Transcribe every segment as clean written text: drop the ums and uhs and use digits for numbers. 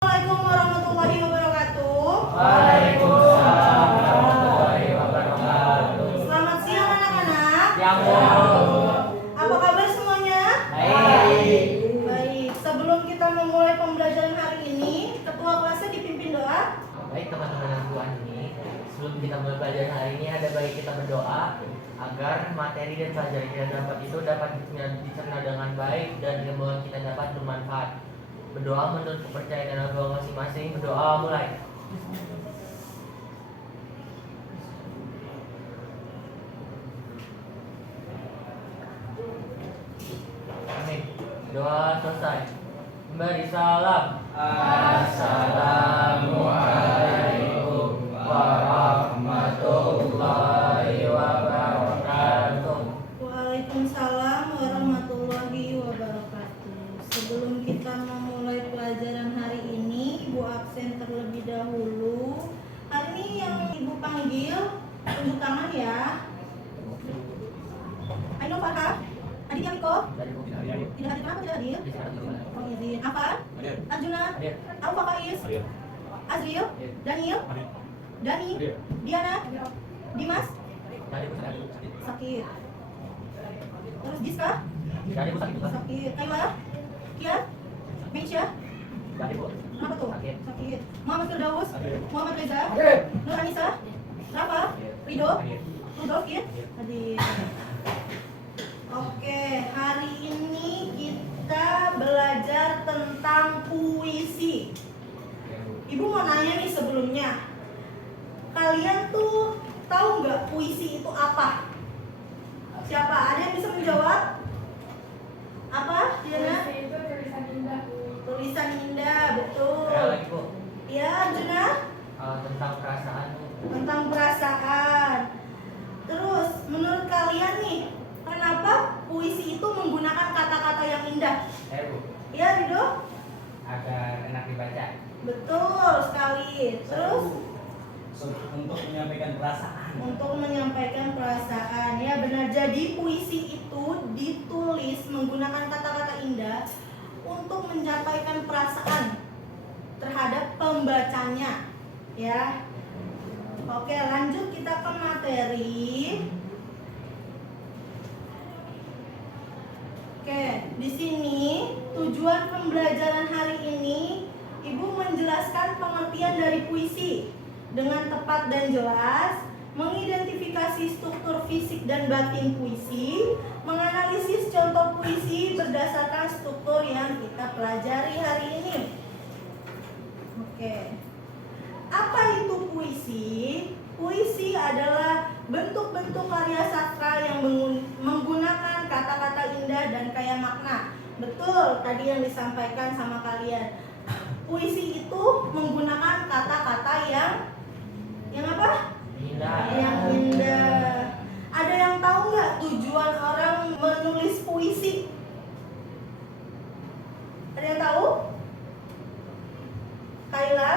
Assalamualaikum warahmatullahi wabarakatuh. Waalaikumsalam warahmatullahi wabarakatuh. Selamat siang anak-anak. Yang mau. Apa kabar semuanya? Baik. Baik. Sebelum kita memulai pembelajaran hari ini, ketua kelasnya dipimpin doa. Baik teman-teman yang Tuhan ini, sebelum kita mulai pelajaran hari ini ada baik kita berdoa agar materi dan pelajaran kita dapat itu dapat dicerna dengan baik dan ilmu yang kita dapat bermanfaat. Berdoa menurut kepercayaan dan agama masing-masing. Berdoa mulai. Amin. Doa selesai. Memberi salam. Assalamualaikum warahmatullahi wabarakatuh. Waalaikumsalam warahmatullahi wabarakatuh. Sebelum kita memulai pelajaran hari ini, Ibu absen terlebih dahulu. Hari ini yang Ibu panggil tunjuk tangan ya. Aino Farha, Adik Amiko, tidak hadir. Kenapa tidak hadir? Oh, izin. Afan, Arjuna, Alfa Faiz, Azril, Daniel, Dani, Diana, Dimas, sakit. Terus Giska, sakit. Kayla, Kian, Meisha, kenapa tuh? Sakit. Muhammad Firdaus, Muhammad Reza, Nur Anissa, Rafa, Rido, Rudolf, hadir. Oke, hari ini kita belajar tentang puisi. Ibu mau nanya nih sebelumnya, kalian tuh tahu nggak puisi itu apa? Siapa? Ada yang bisa menjawab? Apa, Diana? Puisi itu tulisan indah. Tulisan indah, betul. Lagi Bu, Iya, Arjuna? tentang perasaan. Tentang perasaan. Terus, menurut kalian nih, kenapa puisi itu menggunakan kata-kata yang indah? Bu, Iya, Rido? agar enak dibaca. Betul sekali. Terus, untuk menyampaikan perasaan. untuk menyampaikan perasaan, ya benar. Jadi puisi itu ditulis menggunakan kata-kata indah untuk menyampaikan perasaan terhadap pembacanya, ya. Oke, lanjut kita ke materi. Oke, di sini tujuan pembelajaran hari ini Ibu menjelaskan pengertian dari puisi dengan tepat dan jelas, mengidentifikasi struktur fisik dan batin puisi, menganalisis contoh puisi berdasarkan struktur yang kita pelajari hari ini. Oke. Apa itu puisi? Puisi adalah bentuk-bentuk karya sastra yang menggunakan kata-kata indah dan kaya makna. Betul tadi yang disampaikan sama kalian. Puisi itu menggunakan kata-kata yang apa? Indah. Yang indah. Ada yang tahu nggak tujuan orang menulis puisi? Ada yang tahu? Kayla?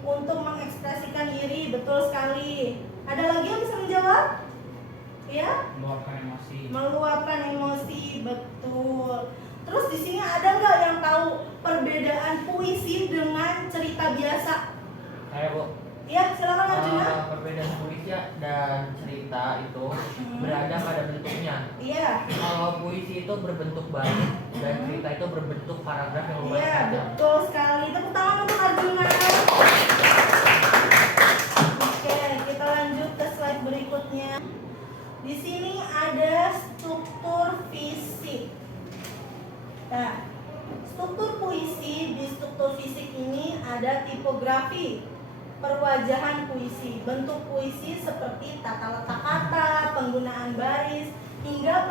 Untuk mengekspresikan diri, betul sekali. Ada lagi yang bisa menjawab? Ya? Meluapkan emosi. Meluapkan emosi, betul. Terus di sini ada nggak yang tahu perbedaan puisi dengan cerita biasa? Bu. Ya, silakan Arjuna. Perbedaan puisi dan cerita itu berada pada bentuknya. Iya. Kalau puisi itu berbentuk bait dan cerita itu berbentuk paragraf yang lumayan Iya, panjang. betul sekali. Tepuk tangan untuk Arjuna. Oke, kita lanjut ke slide berikutnya. Di sini ada struktur fisik. Nah, struktur puisi, di struktur fisik ini ada tipografi, perwajahan puisi, bentuk puisi seperti tata letak kata, penggunaan baris, hingga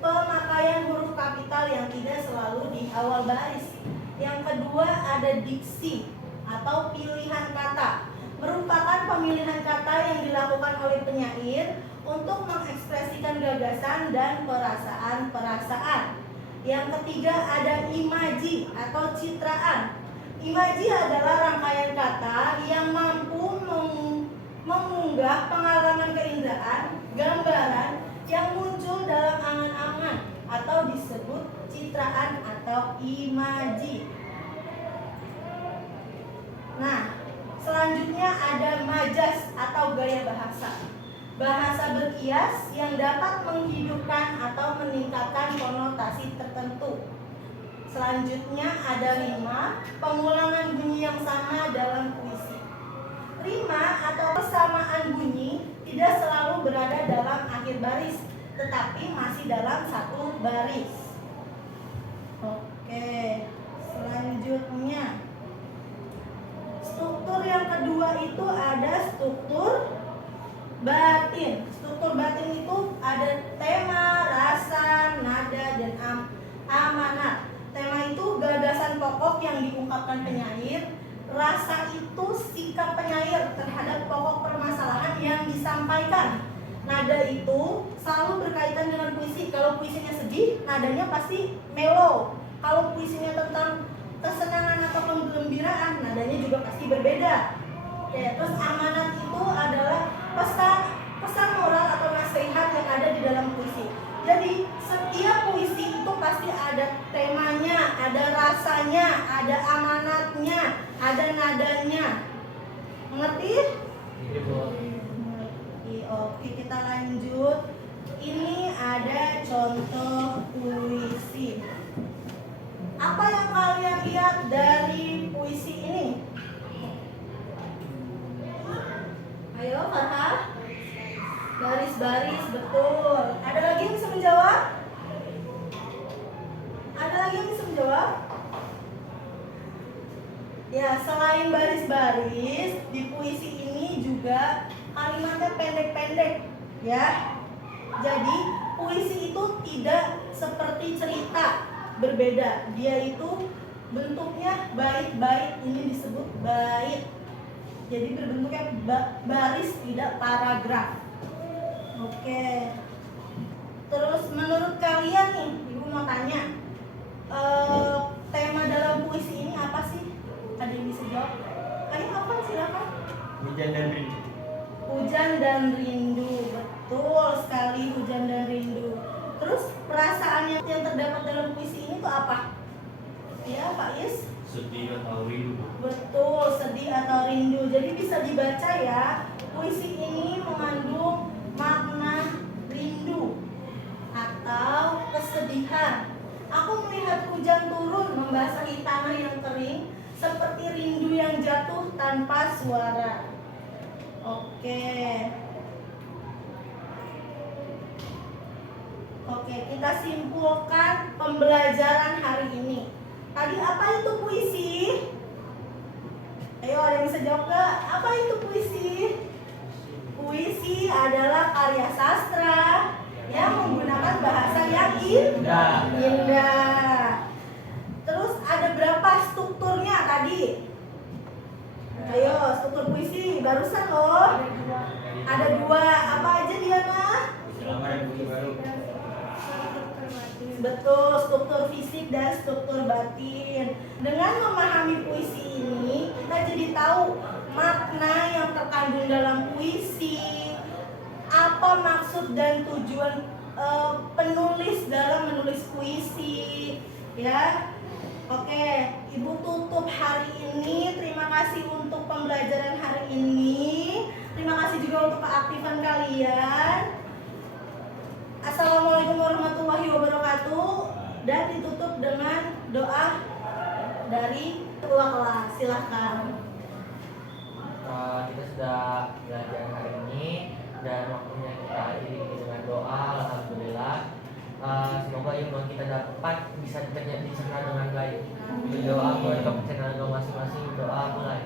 pemakaian huruf kapital yang tidak selalu di awal baris. Yang kedua ada diksi atau pilihan kata, merupakan pemilihan kata yang dilakukan oleh penyair untuk mengekspresikan gagasan dan perasaan-perasaan. Yang ketiga ada imaji atau citraan. Imaji adalah rangkaian kata yang mampu mengunggah pengalaman keinderaan, gambaran yang muncul dalam angan-angan atau disebut citraan atau imaji. Nah, selanjutnya ada majas atau gaya bahasa. Bahasa berkias yang dapat menghidupkan atau meningkatkan konotasi tertentu. Selanjutnya ada rima, pengulangan bunyi yang sama dalam puisi. Rima atau persamaan bunyi tidak selalu berada dalam akhir baris, tetapi masih dalam satu baris. Oke, selanjutnya struktur yang kedua itu ada struktur batin. Struktur batin itu ada tema, rasa, nada, dan amanat. Tema itu gagasan pokok yang diungkapkan penyair. Rasa itu sikap penyair terhadap pokok permasalahan yang disampaikan. Nada itu selalu berkaitan dengan puisi. Kalau puisinya sedih, nadanya pasti mellow. Kalau puisinya tentang kesenangan atau kegembiraan, nadanya juga pasti berbeda. Oke, terus amanat itu adalah pesan moral atau nasihat yang ada di dalam puisi. Jadi setiap puisi itu pasti ada temanya, ada rasanya, ada amanatnya, ada nadanya. Mengerti? Mengerti. Oke, kita lanjut. Ini ada contoh puisi. Apa yang kalian lihat dari puisi ini? Ayo, Farha. Baris-baris, betul. Ada lagi yang bisa menjawab? Ada lagi yang bisa menjawab? Ya, selain baris-baris, di puisi ini juga kalimatnya pendek-pendek, ya. Jadi, puisi itu tidak seperti cerita, berbeda. Dia itu bentuknya bait-bait, ini disebut bait. Jadi berbentuknya baris, tidak paragraf. Oke. Terus menurut kalian nih, Ibu mau tanya, tema dalam puisi ini apa sih? Ada yang bisa jawab? Ayo apa? Silakan. Hujan dan rindu. Hujan dan rindu, betul sekali, hujan dan rindu. Terus perasaan yang terdapat dalam puisi ini tuh apa? Ya, Pak Is? Sedih atau rindu. Betul, sedih atau rindu. Jadi bisa dibaca ya, puisi ini mengandung makna rindu atau kesedihan. Aku melihat hujan turun membasahi tanah yang kering, seperti rindu yang jatuh tanpa suara. Oke, kita simpulkan pembelajaran hari ini. Tadi apa itu puisi? Ayo, ada yang bisa jawab gak? Apa itu puisi? Puisi adalah karya sastra yang menggunakan bahasa yang indah. Terus ada berapa strukturnya tadi? Ayo, struktur puisi barusan loh. Ada dua. Apa aja Diana? Betul, struktur fisik dan struktur batin. Dengan memahami puisi ini, kita jadi tahu makna yang terkandung dalam puisi, apa maksud dan tujuan penulis dalam menulis puisi, ya. Oke, Ibu tutup hari ini. Terima kasih untuk pembelajaran hari ini. Terima kasih juga untuk keaktifan kalian. Assalamualaikum warahmatullahi wabarakatuh. Dan ditutup dengan doa dari ketua kelas. Silahkan. Kita sudah belajar hari ini dan waktunya kita akhiri dengan doa. Alhamdulillah. Semoga ilmu kita dapat bisa dicerna dengan baik. Berdoa kepada channel masing-masing. Doa mulai.